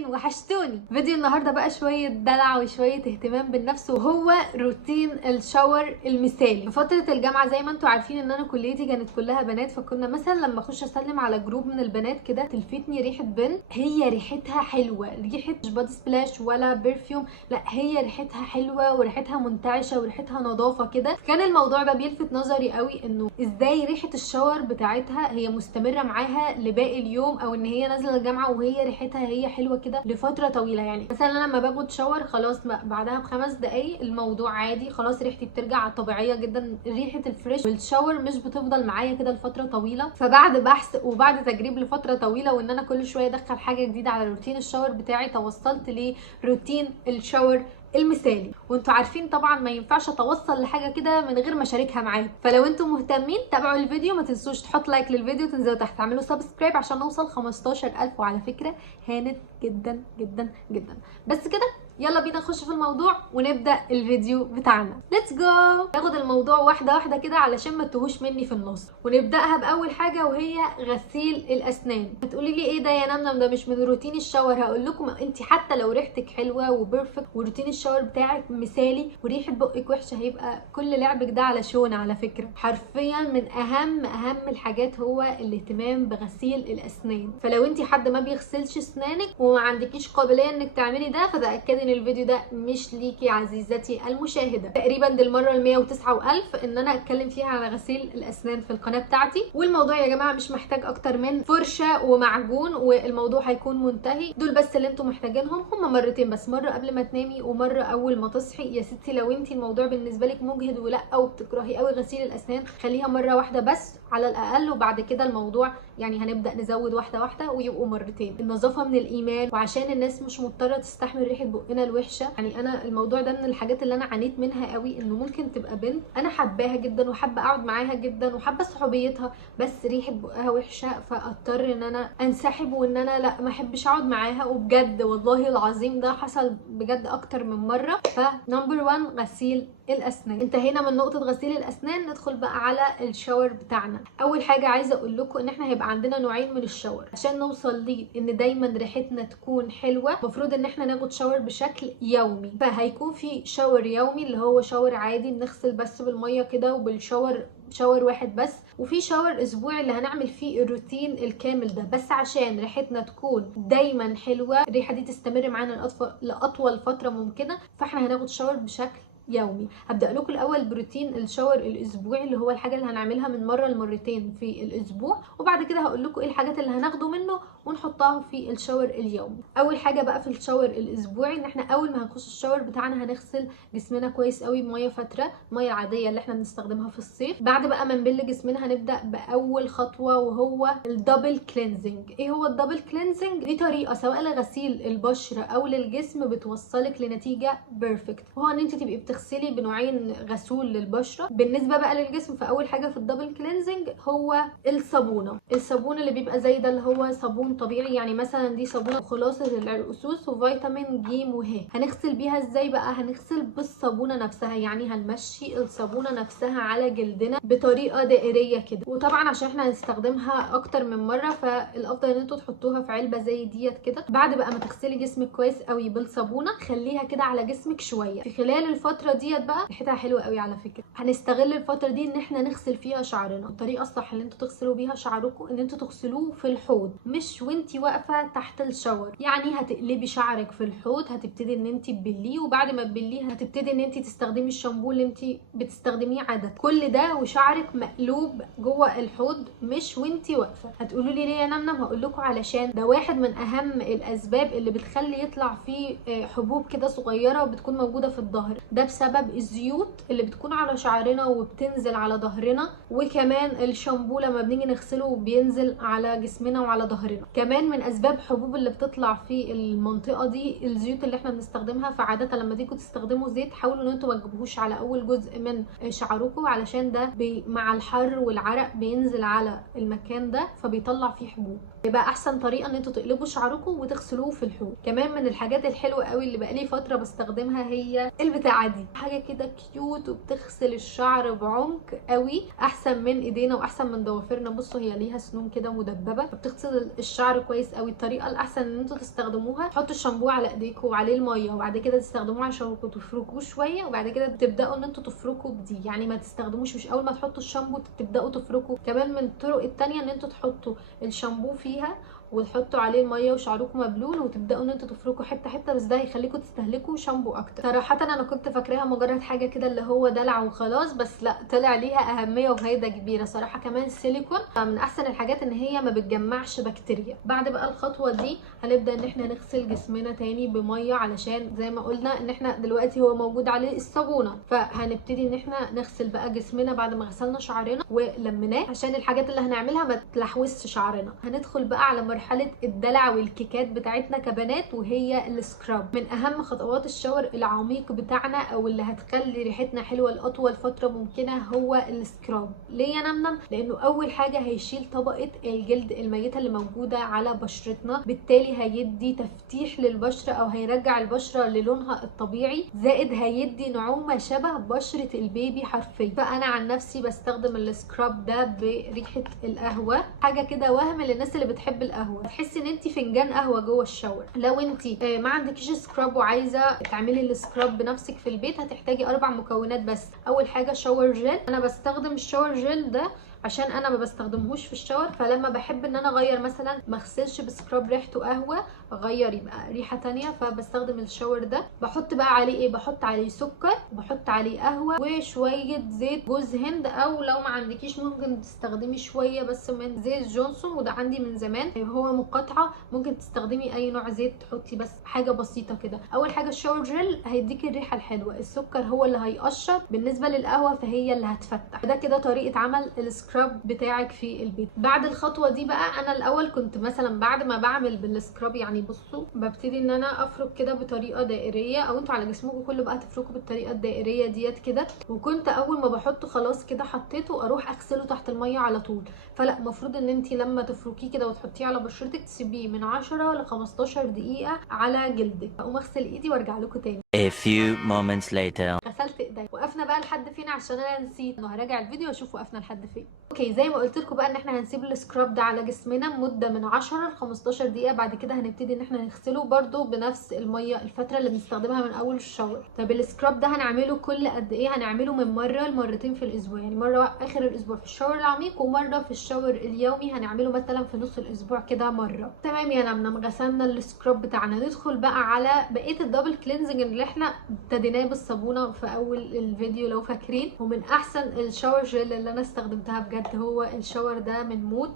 عاملين؟ وحشتوني. فيديو النهارده بقى شويه دلع وشويه اهتمام بالنفس، وهو روتين الشاور المثالي. في فتره الجامعه زي ما انتم عارفين ان انا كليتي كانت كلها بنات، فكنا مثلا لما اخش اسلم على جروب من البنات كده تلفتني ريحه بنت هي ريحتها حلوه، ريحه مش بادي سبلاش ولا برفيوم، لا هي ريحتها حلوه وريحتها منتعشه وريحتها نظافه كده. كان الموضوع ده بيلفت نظري قوي، انه ازاي ريحه الشاور بتاعتها هي مستمره معاها لباقي اليوم، او ان هي نازله الجامعه وهي ريحتها هي حلوه كده لفتره طويله. يعني مثلا انا لما باخد شاور خلاص بعدها ب5 دقايق الموضوع عادي، خلاص ريحتي بترجع طبيعيه جدا. ريحه الفريش والشاور مش بتفضل معايا كده لفتره طويله. فبعد بحث وبعد تجريب لفتره طويله، وان انا كل شويه ادخل حاجه جديده على روتين الشاور بتاعي، توصلت لروتين الشاور المثالي. وانتوا عارفين طبعا ما ينفعش اتوصل لحاجه كده من غير ما اشاركها معاكم. فلو انتم مهتمين تابعوا الفيديو، ما تنسوش تحط لايك للفيديو، تنزلوا تحت تعملوا سبسكرايب عشان نوصل 15000. وعلى فكره هانت جدا جدا جدا. بس كده يلا بينا نخش في الموضوع ونبدا الفيديو بتاعنا. ليتس جو. ناخد الموضوع واحده واحده كده علشان ما تتوهوش مني في النص، ونبداها باول حاجه وهي غسيل الاسنان. بتقولي لي ايه ده يا نمنم، ده مش من روتين الشاور؟ هقول لكم انت حتى لو ريحتك حلوه وبيرفكت وروتين الشاور بتاعك مثالي وريحه بقك وحشه، هيبقى كل لعبك ده على شونه. على فكره حرفيا من اهم الحاجات هو الاهتمام بغسيل الاسنان. فلو انت حد ما بيغسلش اسنانك وما عندكيش قابليه انك تعملي ده، فتاكدي ان الفيديو ده مش ليكي عزيزتي المشاهده. تقريبا دي المره ال109,000 ان انا اتكلم فيها على غسيل الاسنان في القناه بتاعتي. والموضوع يا جماعه مش محتاج اكتر من فرشه ومعجون والموضوع هيكون منتهي. دول بس اللي انتم محتاجينهم، هما مرتين بس، مره قبل ما تنامي ومره اول ما تصحي. يا ستي لو انت الموضوع بالنسبه لك مجهد ولا وبتكرهي قوي غسيل الاسنان، خليها مره واحده بس على الاقل، وبعد كده الموضوع يعني هنبدا نزود واحده واحده ويبقوا مرتين. النظافه من الايمان، وعشان الناس مش مضطره تستحمل ريحه بقنا الوحشه. يعني انا الموضوع ده من الحاجات اللي انا عانيت منها قوي، انه ممكن تبقى بنت انا حباها جدا وحابه اقعد معاها جدا وحابه صحوبيتها، بس ريحه بقها وحشه، فاضطر ان انا انسحب وان انا لا ما احبش اقعد معاها. وبجد والله العظيم ده حصل بجد اكتر من مره. فنمبر 1 غسيل الاسنان. انتهينا من نقطه غسيل الاسنان، ندخل بقى على الشاور بتاعنا. اول حاجه عايزه اقول لكم ان احنا هيبقى عندنا نوعين من الشاور. عشان نوصل ليه ان دايما ريحتنا تكون حلوه، المفروض ان احنا ناخد شاور بشكل يومي. فهيكون في شاور يومي اللي هو شاور عادي بنغسل بس بالميه كده وبالشاور شاور واحد بس، وفي شاور اسبوعي اللي هنعمل فيه الروتين الكامل ده. بس عشان ريحتنا تكون دايما حلوه، الريحه دي تستمر معانا لاطول فتره ممكنه، فاحنا هناخد شاور بشكل يومي. هبدا لكم الاول بروتين الشاور الاسبوعي، اللي هو الحاجه اللي هنعملها من مره لمرتين في الاسبوع، وبعد كده هقول لكم ايه الحاجات اللي هناخده منه ونحطها في الشاور اليومي. اول حاجه بقى في الشاور الاسبوعي، ان احنا اول ما هنخش الشاور بتاعنا هنغسل جسمنا كويس قوي بميه فتره، الميه العاديه اللي احنا بنستخدمها في الصيف. بعد بقى ما نبل جسمنا هنبدا باول خطوه وهو الدبل كلينزنج. ايه هو الدبل كلينزنج؟ دي طريقه سواء لغسيل البشره او للجسم بتوصلك لنتيجه بيرفكت، وهو ان انت تبقي بتغسلي بنوعين غسول للبشره. بالنسبه بقى للجسم، فاول حاجه في الدبل كلينزنج هو الصابونه اللي بيبقى زي ده، اللي هو صابون طبيعي. يعني مثلا دي صابونه خلاصه العرقسوس وفيتامين ج وه. هنغسل بيها ازاي بقى؟ هنغسل بالصابونه نفسها، يعني هنمشي الصابونه نفسها على جلدنا بطريقه دائريه كده. وطبعا عشان احنا هنستخدمها اكتر من مره، فالافضل ان انتوا تحطوها في علبه زي ديت كده. بعد بقى ما تغسلي جسمك كويس قوي بالصابونه، خليها كده على جسمك شويه. في خلال الفتره ديت بقى ريحتها حلوه قوي على فكره، هنستغل الفتره دي ان احنا نغسل فيها شعرنا. الطريقه الصح اللي انتوا تغسلوا بيها شعركم ان انتوا تغسلوه في الحوض، مش وانتي واقفه تحت الشاور. يعني هتقلبي شعرك في الحوض، هتبتدي ان انتي تبليه، وبعد ما تبليه هتبتدي ان انتي تستخدمي الشامبو اللي انتي بتستخدميه عاده. كل ده وشعرك مقلوب جوه الحوض، مش وانتي واقفه. هتقولوا لي ليه يا نمنم؟ هقول لكم علشان ده واحد من اهم الاسباب اللي بتخلي يطلع فيه حبوب كده صغيره وبتكون موجوده في الظهر. ده بسبب الزيوت اللي بتكون على شعرنا وبتنزل على ظهرنا، وكمان الشامبو لما بنيجي نغسله بينزل على جسمنا وعلى ظهرنا. كمان من اسباب حبوب اللي بتطلع في المنطقه دي الزيوت اللي احنا بنستخدمها. فعاده لما تيجوا تستخدموا زيت حاولوا ان انتوا ما تجيبوهوش على اول جزء من شعركم، علشان ده مع الحر والعرق بينزل على المكان ده فبيطلع فيه حبوب. يبقى احسن طريقه ان انتوا تقلبوا شعركم وتغسلوه في الحوض. كمان من الحاجات الحلوه قوي اللي بقالي فتره بستخدمها هي البتاعه دي، حاجه كده كيوت وبتغسل الشعر بعمق قوي، احسن من ايدينا واحسن من ضوافرنا. بصوا هي ليها سنون كده مدببه فبتغسل الشعر كويس قوي. الطريقه الاحسن ان انتوا تستخدموها، تحطوا الشامبو على ايديكم وعليه الميه وبعد كده تستخدموه على شعركم تفركوه شويه وبعد كده تبداوا ان انتوا تفركوا بدي. يعني ما تستخدموش مش اول ما تحطوا الشامبو تبداوا تفركوا. كمان من الطرق التانية ان انتوا تحطوا الشامبو فيها وتحطوا عليه الميه وشعركم مبلول وتبداوا ان انتوا تفركوا حته حته، بس ده هيخليكم تستهلكوا شامبو اكتر. صراحه انا كنت فاكراها مجرد حاجه كده اللي هو دلع وخلاص، بس لا، طلع ليها اهميه وفايده كبيره صراحه. كمان السيليكون من احسن الحاجات ان هي ما بتجمعش بكتيريا. بعد بقى الخطوه دي هنبدا ان احنا نغسل جسمنا تاني بميه، علشان زي ما قلنا ان احنا دلوقتي هو موجود عليه الصابونه، فهنبتدي ان احنا نغسل بقى جسمنا بعد ما غسلنا شعرنا ولميناه عشان الحاجات اللي هنعملها ما تلحوسش شعرنا. هندخل بقى على مرحله الدلع والكيكات بتاعتنا كبنات، وهي السكراب. من اهم خطوات الشاور العميق بتاعنا او اللي هتخلي ريحتنا حلوه لاطول فتره ممكنه هو السكراب. ليه يا نمنم؟ لانه اول حاجه هيشيل طبقه الجلد الميته اللي موجوده على بشرتنا، بالتالي هيدي تفتيح للبشره او هيرجع البشره للونها الطبيعي، زائد هيدي نعومه شبه بشره البيبي حرفيا. فانا عن نفسي بستخدم السكراب ده بريحه القهوه، حاجه كده وهم للناس اللي بتحب القهوه، تحسي ان انت فنجان قهوه جوه الشاور. لو انت ما عندكيش سكراب وعايزه تعملي السكراب بنفسك في البيت، هتحتاجي 4 مكونات بس. اول حاجه شاور جل. انا بستخدم الشاور جل ده عشان انا ما بستخدمهوش في الشاور، فلما بحب ان انا اغير مثلا ما اغسلش بسكراب ريحته قهوه، اغير يبقى ريحه تانية، فبستخدم الشاور ده. بحط بقى عليه ايه؟ بحط عليه سكر وبحط عليه قهوه وشويه زيت جوز هند، او لو ما عندكيش ممكن تستخدمي شويه بس من زيت جونسون، وده عندي من زمان هو مقاطعه. ممكن تستخدمي اي نوع زيت، تحطي بس حاجه بسيطه كده. اول حاجه الشاور جل هيديكي الريحه الحلوه، السكر هو اللي هيقشر، بالنسبه للقهوه فهي اللي هتفتح. ده كده طريقه عمل السكراب بتاعك في البيت. بعد الخطوه دي بقى، انا الاول كنت مثلا بعد ما بعمل بالسكراب، يعني بصوا ببتدي ان انا افرك كده بطريقه دائريه، او انتوا على جسمكم كله بقى تفركوا بالطريقه الدائريه ديت كده. وكنت اول ما بحطه خلاص كده حطيته اروح اغسله تحت الميه على طول. فلا، المفروض ان انت لما تفركيه كده وتحطيه على بشرتك تسيبيه من 10 ل 15 دقيقه على جلدك. اقوم اغسل ايدي وارجع لكم تاني. A few moments later. غسلت ايدي. وقفنا بقى لحد فين؟ عشان انا نسيت انه هراجع الفيديو واشوف وقفنا لحد فين. اوكي، زي ما قلت لكم بقى ان احنا هنسيب السكراب ده على جسمنا مده من 10 ل 15 دقيقه. بعد كده هنبتدي ان احنا نغسله برده بنفس الميه الفتره اللي بنستخدمها من اول الشاور. طب السكراب ده هنعمله كل قد ايه؟ هنعمله من مره لمرتين في الاسبوع، يعني مره اخر الاسبوع في الشاور العميق ومره في الشاور اليومي. هنعمله مثلا في نص الاسبوع كده مره. تمام يا نمنم، غسلنا السكراب بتاعنا. ندخل بقى على بقيه الدبل كلينزنج اللي احنا ابتديناه بالصابونه في اول الفيديو لو فاكرين. ومن احسن الشاور جل اللي انا استخدمتها بجد هو الشاور ده من مود.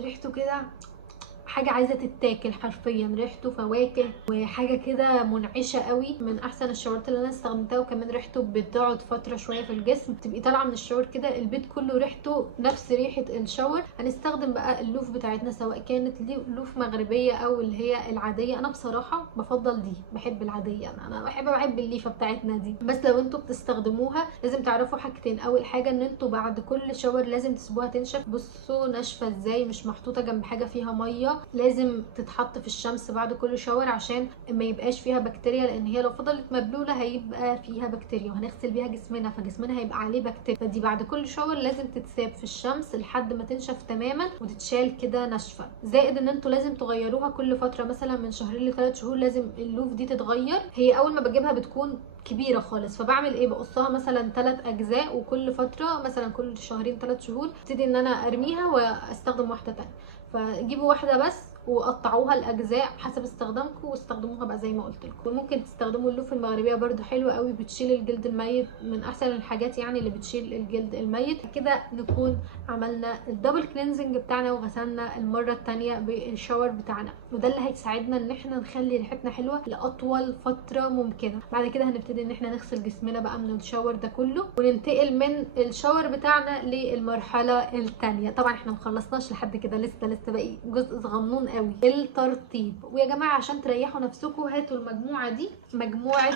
ريحته كده حاجه عايزه تتاكل حرفيا، ريحته فواكه وحاجه كده منعشه قوي. من احسن الشاورات اللي انا استخدمتها، وكمان ريحته بتقعد فتره شويه في الجسم، تبقي طالعه من الشاور كده البيت كله ريحته نفس ريحه الشاور. هنستخدم بقى اللوف بتاعتنا سواء كانت لوف مغربيه او اللي هي العاديه. انا بصراحه بفضل دي، بحب العاديه. انا بحب الليفه بتاعتنا دي. بس لو انتوا بتستخدموها لازم تعرفوا حاجتين. اول حاجه ان انتوا بعد كل شاور لازم تسيبوها تنشف. بصوا ناشفه ازاي، مش محطوطه جنب حاجه فيها ميه. لازم تتحط في الشمس بعد كل شاور عشان ما يبقاش فيها بكتيريا، لان هي لو فضلت مبلوله هيبقى فيها بكتيريا وهنغسل بيها جسمنا، فجسمنا هيبقى عليه بكتيريا. فدي بعد كل شاور لازم تتساب في الشمس لحد ما تنشف تماما وتتشال كده ناشفه. زائد ان انتوا لازم تغيروها كل فتره، مثلا من 2 ل3 شهور لازم اللوف دي تتغير. هي اول ما بجيبها بتكون كبيره خالص، فبعمل ايه؟ بقصها مثلا 3 اجزاء، وكل فتره مثلا كل 2 3 شهور ابتدي ان انا ارميها واستخدم واحده تانية. فجيبوا واحده بس وقطعوها الاجزاء حسب استخدامكم واستخدموها بقى زي ما قلت لكم. وممكن تستخدموا اللوف المغربيه برده حلوه قوي، بتشيل الجلد الميت، من احسن الحاجات يعني اللي بتشيل الجلد الميت. كده نكون عملنا الدبل كلينزنج بتاعنا وغسلنا المره الثانيه بالشاور بتاعنا، وده اللي هيساعدنا ان احنا نخلي ريحتنا حلوه لاطول فتره ممكنه. بعد كده هنبتدي ان احنا نغسل جسمنا بقى من الشاور ده كله، وننتقل من الشاور بتاعنا للمرحله الثانيه. طبعا احنا مخلصناش لحد كده، لسه باقي جزء صغنون قوي، الترطيب. ويا جماعه عشان تريحوا نفسكم هاتوا المجموعه دي، مجموعه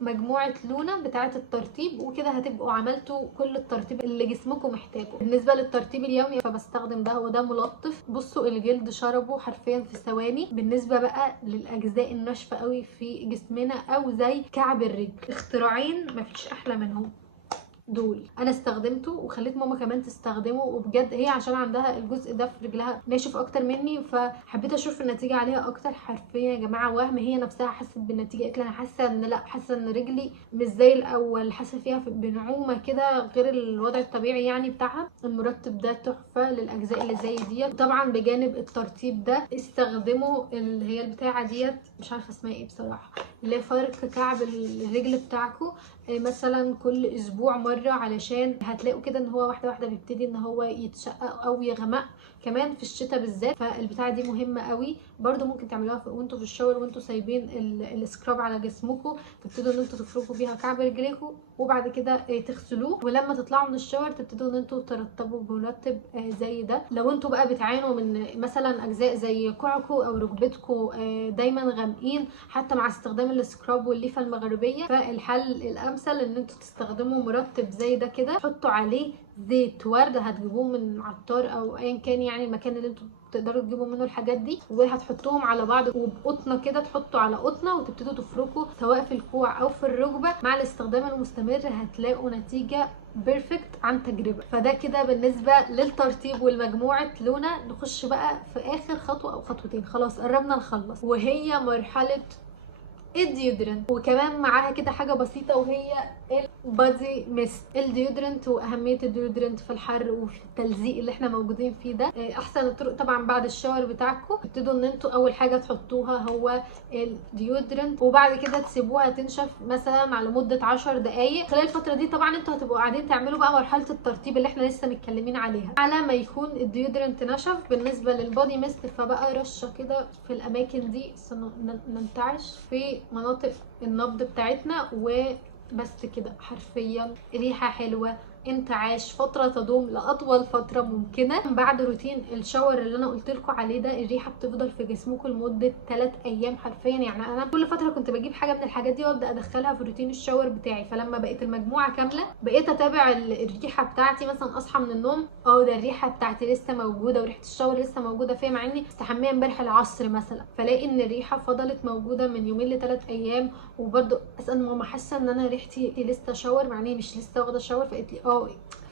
مجموعة لونا بتاعة الترطيب، وكده هتبقوا عملتوا كل الترطيب اللي جسمكم محتاجه. بالنسبة للترطيب اليومي فبستخدم ده، وده ملطف. بصوا الجلد شربه حرفيا في ثواني. بالنسبة بقى للأجزاء الناشفة قوي في جسمنا او زي كعب الرجل، اختراعين مفيش احلى منهم دول. انا استخدمته وخليت ماما كمان تستخدمه، وبجد هي عشان عندها الجزء ده في رجلها ناشف اكتر مني، فحبيت اشوف النتيجه عليها اكتر. حرفيا يا جماعه وهم، هي نفسها حست بالنتيجه، قالت لي انا حاسه ان لا، حاسه ان رجلي مش زي الاول، حاسه فيها بنعومه كده غير الوضع الطبيعي يعني بتاعها. المرطب ده تحفه للاجزاء اللي زي ديت. طبعا بجانب الترطيب ده استخدموا اللي هي البتاعه ديت، مش عارفه اسمها ايه بصراحه، اللي هي فرك كعب الرجل بتاعكم مثلا كل اسبوع مره، علشان هتلاقوا كده ان هو واحده واحده بيبتدي ان هو يتشقق او يغمق، كمان في الشتاء بالذات. فالبتاعه دي مهمه قوي برده، ممكن تعملوها وانتوا في الشاور وانتوا سايبين السكراب على جسمكم، تبتدوا ان انتوا تفركوا بيها كعب رجليكم وبعد كده تغسلوه، ولما تطلعوا من الشاور تبتدوا ان انتوا ترطبوا بمرطب زي ده. لو انتوا بقى بتعانوا من مثلا اجزاء زي كوعكم او ركبتكم دايما غامقين حتى مع استخدام السكراب والليفه المغربيه، فالحل الامثل ان انتوا تستخدموا مرطب زي ده كده، حطوا عليه زيت ورد، هتجيبوه من عطار او ايا كان يعني المكان اللي انتوا تقدروا تجيبوا منه الحاجات دي، وهتحطوهم على بعض وبقطنه كده، تحطوا على قطنه وتبتدوا تفركوا سواء في الكوع او في الركبه. مع الاستخدام المستمر هتلاقوا نتيجه بيرفكت عن تجربه. فده كده بالنسبه للترطيب والمجموعه لونا. نخش بقى في اخر خطوه او خطوتين، خلاص قربنا نخلص، وهي مرحله الديودرنت، وكمان معاها كده حاجه بسيطه وهي البادي ميست. الديودرنت واهميه الديودرنت في الحر وفي التلزيق اللي احنا موجودين فيه ده، احسن الطرق طبعا بعد الشاور بتاعكم تبتدوا ان انتوا اول حاجه تحطوها هو الديودرنت، وبعد كده تسيبوها تنشف مثلا على مده 10 دقائق. خلال الفتره دي طبعا انتوا هتبقوا قاعدين تعملوا بقى مرحله الترطيب اللي احنا لسه متكلمين عليها. على ما يكون الديودرنت نشف، بالنسبه للبادي ميست فبقى رشه كده في الاماكن دي، ننتعش في مناطق النبض بتاعتنا وبس كده. حرفيا ريحه حلوه، انتعاش، فتره تدوم لاطول فتره ممكنه. بعد روتين الشاور اللي انا قلت لكم عليه ده، الريحه بتفضل في جسمكم لمده 3 ايام حرفيا. يعني انا كل فتره كنت بجيب حاجه من الحاجات دي وابدا ادخلها في روتين الشاور بتاعي، فلما بقيت المجموعه كامله بقيت اتابع الريحه بتاعتي. مثلا اصحى من النوم، ده الريحه بتاعتي لسه موجوده وريحه الشاور لسه موجوده فيها، مع اني مستحميه امبارح العصر مثلا، فلاقي ان الريحه فضلت موجوده من يومين ل3 ايام. وبرده اسال ماما حاسه ان انا ريحتي لسه شاور، مع اني مش لسه واخده شاور، فقالت لي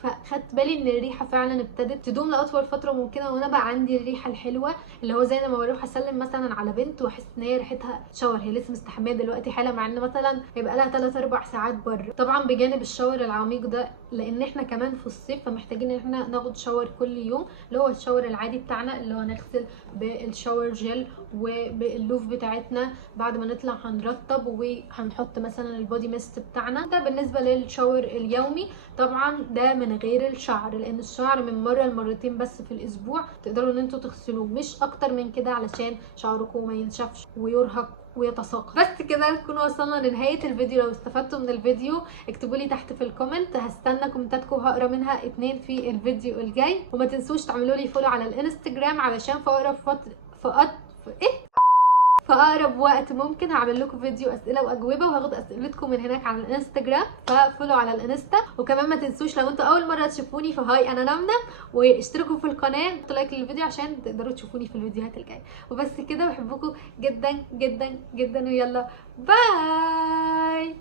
فخدت بالي ان الريحه فعلا ابتدت تدوم لاطول فتره ممكنه. وانا بقى عندي الريحه الحلوه اللي هو زي لما بروح اسلم مثلا على بنت واحس ان هي ريحتها شاور، هي لسه مستحميه دلوقتي حالا، مع ان مثلا هيبقى لها 3-4 ساعات بره. طبعا بجانب الشاور العميق ده، لان احنا كمان في الصيف فمحتاجين ان احنا ناخد شاور كل يوم، اللي هو الشاور العادي بتاعنا اللي هو نغسل بالشاور جل وباللوف بتاعتنا. بعد ما نطلع هنرطب وهنحط مثلا البودي ميست بتاعنا. ده بالنسبه للشاور اليومي. طبعا ده من غير الشعر، لان الشعر من مره لمرتين بس في الاسبوع تقدروا ان انتوا تغسلوه، مش اكتر من كده علشان شعركم ما ينشفش ويرهق ويتساقط. بس كده نكون وصلنا لنهايه الفيديو. لو استفدتوا من الفيديو اكتبوا لي تحت في الكومنت، هستنى كومنتاتكم وهقرا منها 2 في الفيديو الجاي. وما تنسوش تعملوا لي فولو على الانستجرام علشان في اقرب وقت ممكن هعمل لكم فيديو اسئله واجوبه، وهاخد اسئلتكم من هناك على الانستجرام، ففولو على الانستا. وكمان ما تنسوش لو انتوا اول مره تشوفوني فهاي انا نمنه، واشتركوا في القناه وحطوا لايك للفيديو عشان تقدروا تشوفوني في الفيديوهات الجايه. وبس كده، بحبكم جدا جدا جدا، ويلا باي.